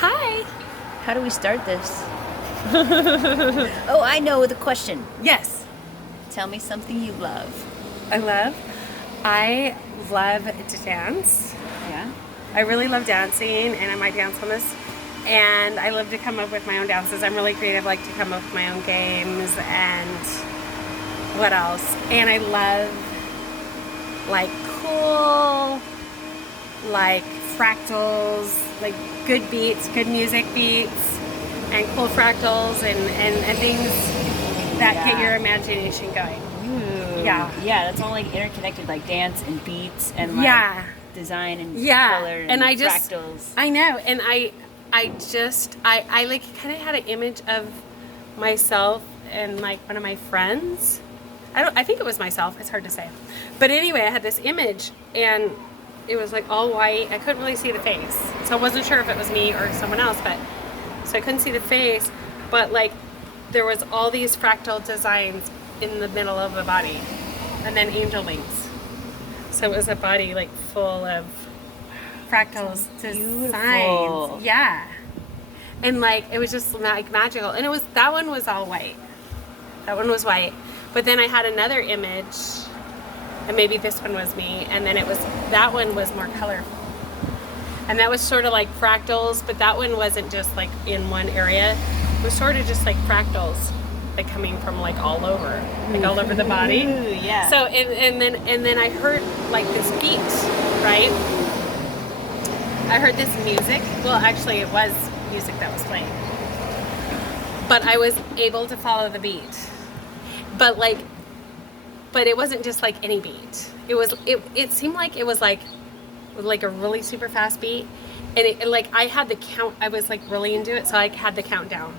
Hi. How do we start this? Oh, I know the question. Yes. Tell me something you love. I love to dance. Yeah? I really love dancing, and I might dance on this. And I love to come up with my own dances. I'm really creative, like to come up with my own games and what else? And I love like cool, like fractals, like good beats, good music beats, and cool fractals and things that get your imagination going. Ooh. Yeah. Yeah, that's all like interconnected, like dance and beats and like Yeah. design and Yeah. color And I fractals. I know. And I like kind of had an image of myself and like one of my friends. I think it was myself. It's hard to say. But anyway, I had this image and it was like all white. I couldn't really see the face. So I wasn't sure if it was me or someone else, but so I couldn't see the face, but like there was all these fractal designs in the middle of the body and then angel wings. So it was a body like full of fractals designs. Yeah. And like it was just like magical. And that one was all white. That one was white. But then I had another image, and maybe this one was me, and then that one was more colorful. And that was sort of like fractals, but that one wasn't just like in one area. It was sort of just like fractals, like coming from like all over, like all over the body. Ooh, yeah. So and then I heard like this beat, right? I heard this music. Well, actually, it was music that was playing, but I was able to follow the beat. But it wasn't just like any beat. It seemed like it was like a really super fast beat, and it like I had the count. I was like really into it, so I had the countdown.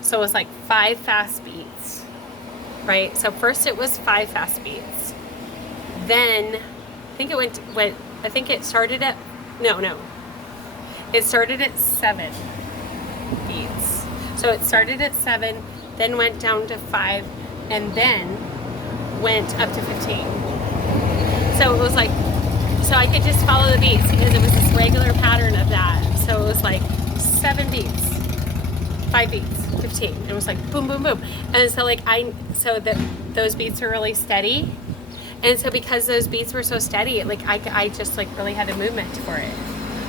So it was like 5 fast beats, right? So first it was 5 fast beats. Then I think it started at It started at 7 beats. So it started at 7, then went down to 5, and then went up to 15. So it was like, so I could just follow the beats because it was this regular pattern of that. So it was like 7 beats, 5 beats, 15. It was like boom, boom, boom. And so like those beats were really steady. And so because those beats were so steady, like I just like really had a movement for it.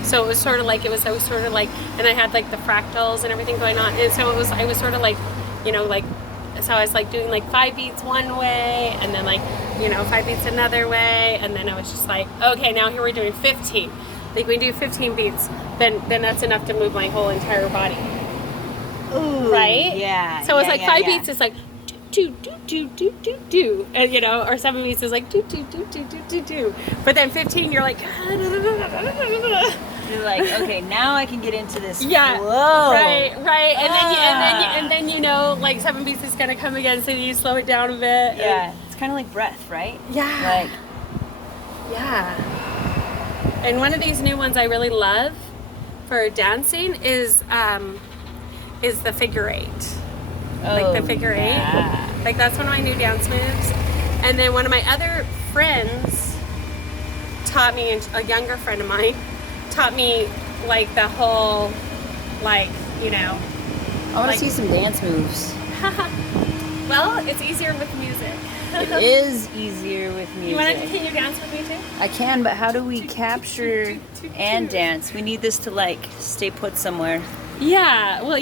So it was sort of like, and I had like the fractals and everything going on. And so I was sort of like, so I was like doing like 5 beats one way and then like, 5 beats another way. And then I was just like, okay, now here we're doing 15. Like we do 15 beats, then that's enough to move my whole entire body. Ooh, right? Yeah. So it's like 5 beats is like do, and, or 7 beats is like do. But then 15, you're like, you're like, okay, now I can get into this. Yeah. Whoa. Right. And then like 7 beats is gonna come again, so you slow it down a bit. Yeah. It's kind of like breath, right? Yeah. Yeah. And one of these new ones I really love for dancing is the figure 8. Like the figure 8. Like that's one of my new dance moves. And then one of my other friends taught me, a younger friend of mine, taught me like the whole, like, I want to see some dance moves. Well, it's easier with music. It is easier with music. Can you dance with me too? I can, but how do we capture and dance? We need this to like stay put somewhere. Yeah, well,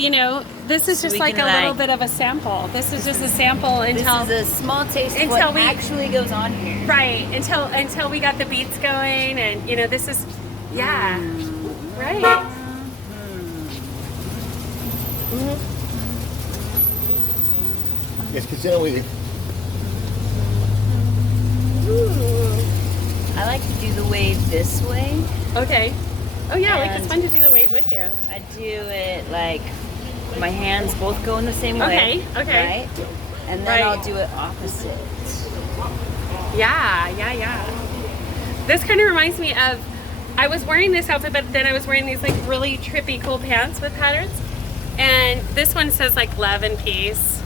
this is just like a little bit of a sample. This is just a sample until this is a small taste of what actually goes on here. Right, until we got the beats going, and this is right. Yes, continue with you. I like to do the wave this way. Okay. Oh yeah, like it's fun to do the wave with you. I do it like my hands both go in the same way. Okay. Right? And then I'll do it opposite. Yeah. This kind of reminds me of, I was wearing this outfit, but then I was wearing these like really trippy cool pants with patterns. And this one says like love and peace.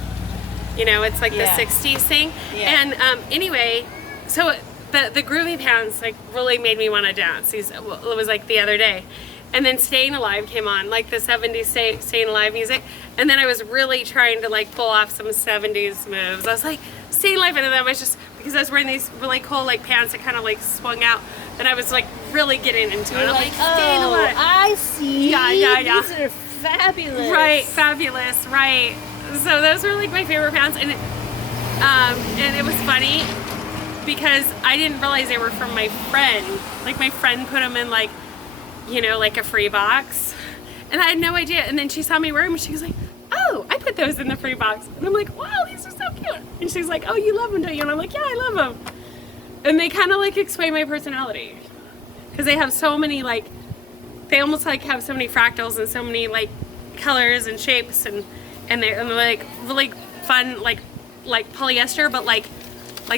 It's like the 60s thing. Yeah. And anyway, so the groovy pants like really made me want to dance. It was like the other day. And then Staying Alive came on, like the 70s Staying Alive music. And then I was really trying to like pull off some 70s moves. I was like, Staying Alive, and then I was just, because I was wearing these really cool like pants that kind of like swung out, and I was like really getting into it. I'm like, Staying Alive. I see. Yeah. These are fabulous. Right, fabulous, right. So those were like my favorite pants, and it was funny because I didn't realize they were from my friend. Like my friend put them in like, you know, like a free box, and I had no idea. And then she saw me wear them, and she was like, "Oh, I put those in the free box." And I'm like, "Wow, these are so cute." And she's like, "Oh, you love them, don't you?" And I'm like, "Yeah, I love them." And they kind of like explain my personality because they have so many like, they almost like have so many fractals and so many like colors and shapes, and they're like really fun like polyester, but like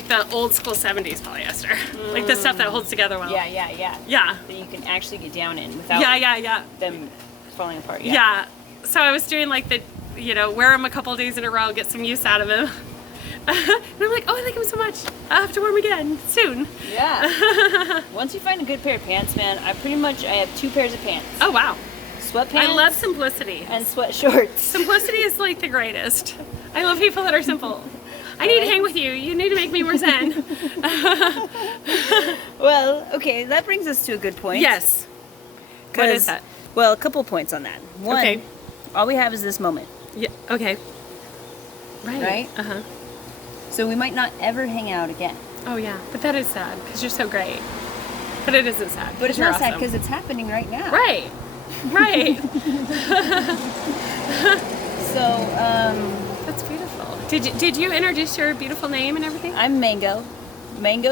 the old school 70s polyester, like the stuff that holds together well. Yeah. That you can actually get down in without them falling apart. Yeah. So I was doing like the, you know, wear them a couple of days in a row, get some use out of them. And I'm like, oh, I like them so much. I'll have to wear them again soon. Yeah. Once you find a good pair of pants, man, I have 2 pairs of pants. Oh, wow. Sweatpants. I love simplicity. And sweat shorts. Simplicity is like the greatest. I love people that are simple. I need to hang with you. You need to make me more zen. Well, okay, that brings us to a good point. Yes. What is that? Well, a couple points on that. One, Okay. all we have is this moment. Yeah. Okay. Right. Right? So we might not ever hang out again. Oh yeah, but that is sad because you're so great. But it isn't sad. But it's you're not sad awesome. because it's happening right now. Right. Right. So, That's beautiful. Did you introduce your beautiful name and everything? I'm Mango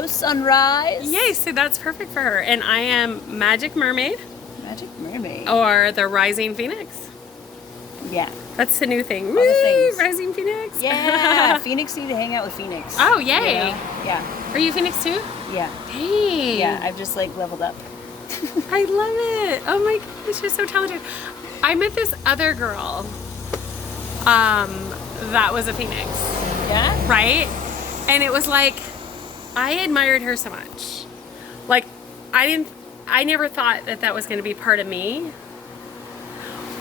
Sunrise. Yay! So that's perfect for her. And I am Magic Mermaid, Magic Mermaid. or the Rising Phoenix. Yeah. That's the new thing. All the things. Rising Phoenix. Yeah. Phoenix need to hang out with Phoenix. Oh yay! You know? Yeah. Are you Phoenix too? Yeah. Hey. Yeah. I've just like leveled up. I love it. Oh my gosh, you're so talented. I met this other girl. That was a Phoenix. Yeah. Right? And it was like, I admired her so much. Like, I never thought that was going to be part of me,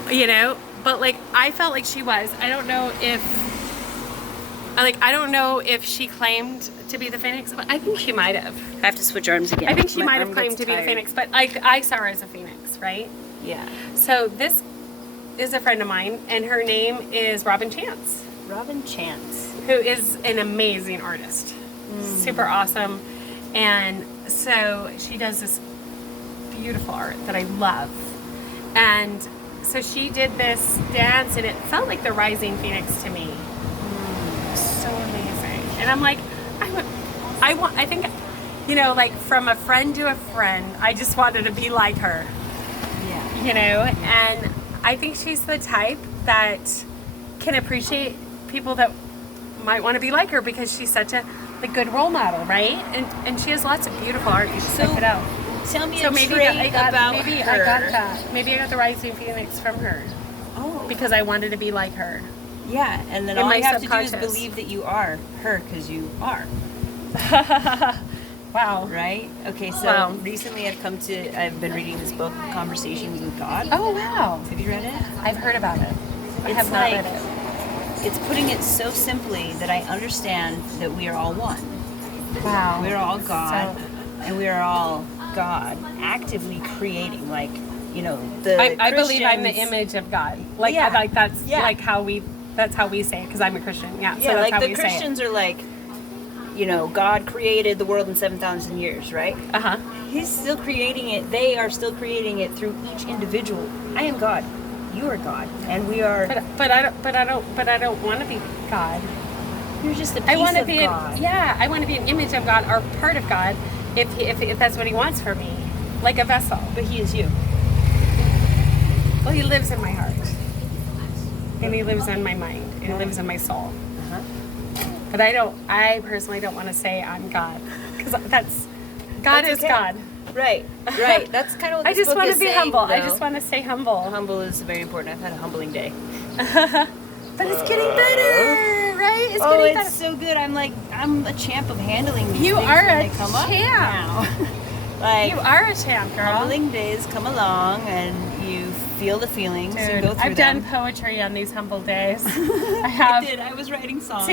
you know, but like, I felt like she was. I don't know if she claimed to be the Phoenix, but I think she might have. I have to switch arms again. I think she My might have arm claimed gets to be the tired. Phoenix, but I saw her as a Phoenix, right? Yeah. So this is a friend of mine, and her name is Robin Chance, Robin Chance. who is an amazing artist, super awesome. And so she does this beautiful art that I love. And so she did this dance, and it felt like the Rising Phoenix to me. So amazing. And I'm like, I think, you know, like from a friend to a friend, I just wanted to be like her. Yeah. You know, and I think she's the type that can appreciate people that might want to be like her because she's such a good role model, right? And she has lots of beautiful art. You should check it out. Tell me So a maybe trait I got about maybe her. I got that. Maybe I got the Rising Phoenix from her Oh. because I wanted to be like her. Yeah, and then In all my you have to do is subconscious. believe that you are her because you are. Wow. Right? Okay, so Wow. recently I've been reading this book, Conversations with God. Oh wow. Have you read it? I've heard about it. I It's have not like- read it. It's putting it so simply that I understand that we are all one. Wow. We're all God, So- and we are all God actively creating, like, you know, the I believe I'm the Christians- image of God. Like, Yeah. like that's Yeah. like that's how we say it because I'm a Christian. Yeah. So Yeah, that's like how the we Christians are like, you know, God created the world in 7,000 years, right? say it. He's still creating it. They are still creating it through each individual. I am God. You are God, and we are. But I don't want to be God. You're just a piece I want to of be God. I want to be an image of God or part of God if that's what he wants for me, like a vessel. But He is you. Well, he lives in my heart. And he lives in my mind. And he lives in my soul. Uh-huh. But I personally don't want to say I'm God. Because that's God That's is okay. God. Right, right. That's kind of what I this just book want is to be saying, humble. I though. just want to stay humble. Humble is very important. I've had a humbling day. But it's getting better, right? It's Oh, getting it's better. so good. I'm a champ of handling these You things are when a they come up champ. now. Like, You are a champ, girl. humbling days come along, and feel the feelings and go Dude, through I've them. done poetry on these humble days. I I have. did. I was writing songs.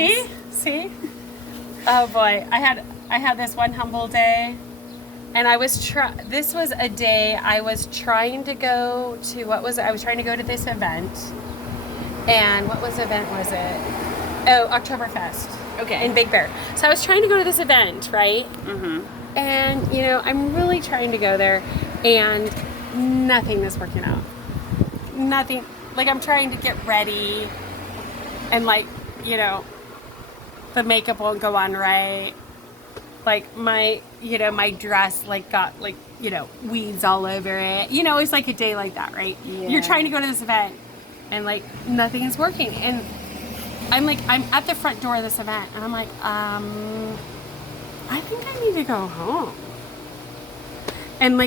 See. Oh boy, I had this one humble day, and this was a day I was trying to go to. I was trying to go to this event, and what event was it? Oh, Oktoberfest. Okay. In Big Bear. So I was trying to go to this event, right? Mm-hmm. And I'm really trying to go there, and nothing is working out. Nothing. Like, I'm trying to get ready, and the makeup won't go on right. Like, my dress got weeds all over it. It's like a day like that, right? Yeah. You're trying to go to this event, and nothing is working. And I'm at the front door of this event, and I'm like, I think I need to go home. And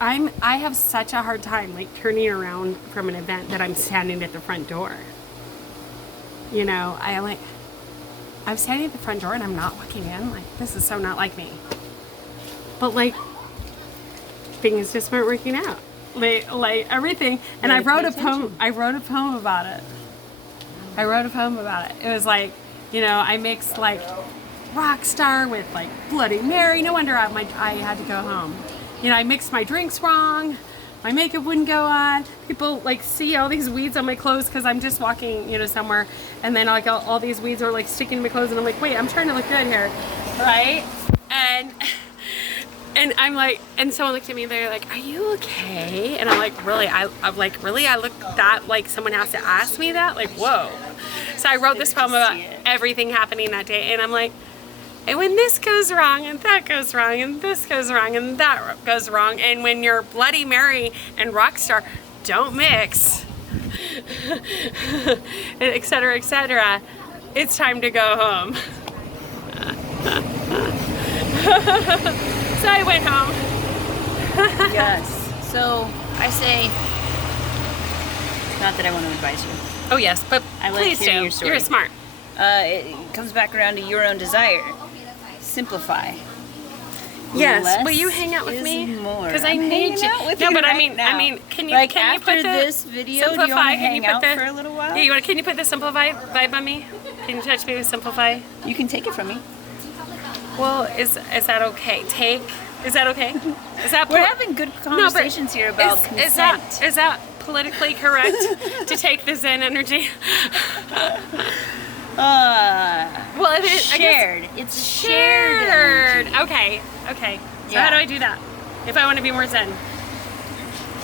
I have such a hard time turning around from an event that I'm standing at the front door. I'm standing at the front door and I'm not looking in. This is so not like me. But things just weren't working out. Everything. And I wrote a poem. I wrote a poem about it. It was I mixed rock star with Bloody Mary. No wonder I had to go home. I mixed my drinks wrong. My makeup wouldn't go on. People see all these weeds on my clothes because I'm just walking, somewhere, and then all these weeds are sticking to my clothes, and I'm like, wait, I'm trying to look good here, right? And I'm and someone looked at me, they're like, are you okay? And I'm like, really? Really? I look that someone has to ask me that? Whoa. So I wrote this poem about everything happening that day, and I'm like, and when this goes wrong, and that goes wrong, and this goes wrong, and that goes wrong, and when you're Bloody Mary and Rockstar don't mix, et cetera, it's time to go home. So I went home. Yes. So I say, not that I want to advise you. Oh yes, but I like please hearing do. your story. You're smart. It comes back around to your own desire. Simplify. Yes. Less Will you hang out with is me? more. Because I I'm need hanging you. out with No, you but right I mean, now. can you After put the this video, do you Simplify? want to Can you hang put out the, for a little while? Yeah, can you put the Simplify vibe on me? Can you touch me with Simplify? You can take it from me. Well, is that okay? Is that okay? Is that We're having good conversations here about consent. Is that politically correct to take the Zen energy? Well, it is shared. It's shared. Okay. So Yeah. how do I do that if I want to be more Zen?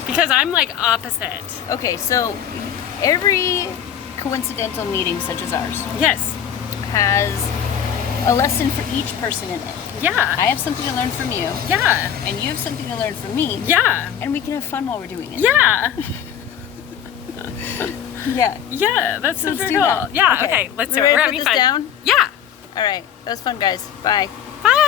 Because I'm opposite. Okay, so every coincidental meeting such as ours Yes. has a lesson for each person in it. Yeah. I have something to learn from you, Yeah. and you have something to learn from me. Yeah. And we can have fun while we're doing it. Yeah. Yeah. Yeah. That's So super let's do cool. that. Yeah. Okay. Let's We do it. ready We're to having put fun. this down? Yeah. All right. That was fun, guys. Bye.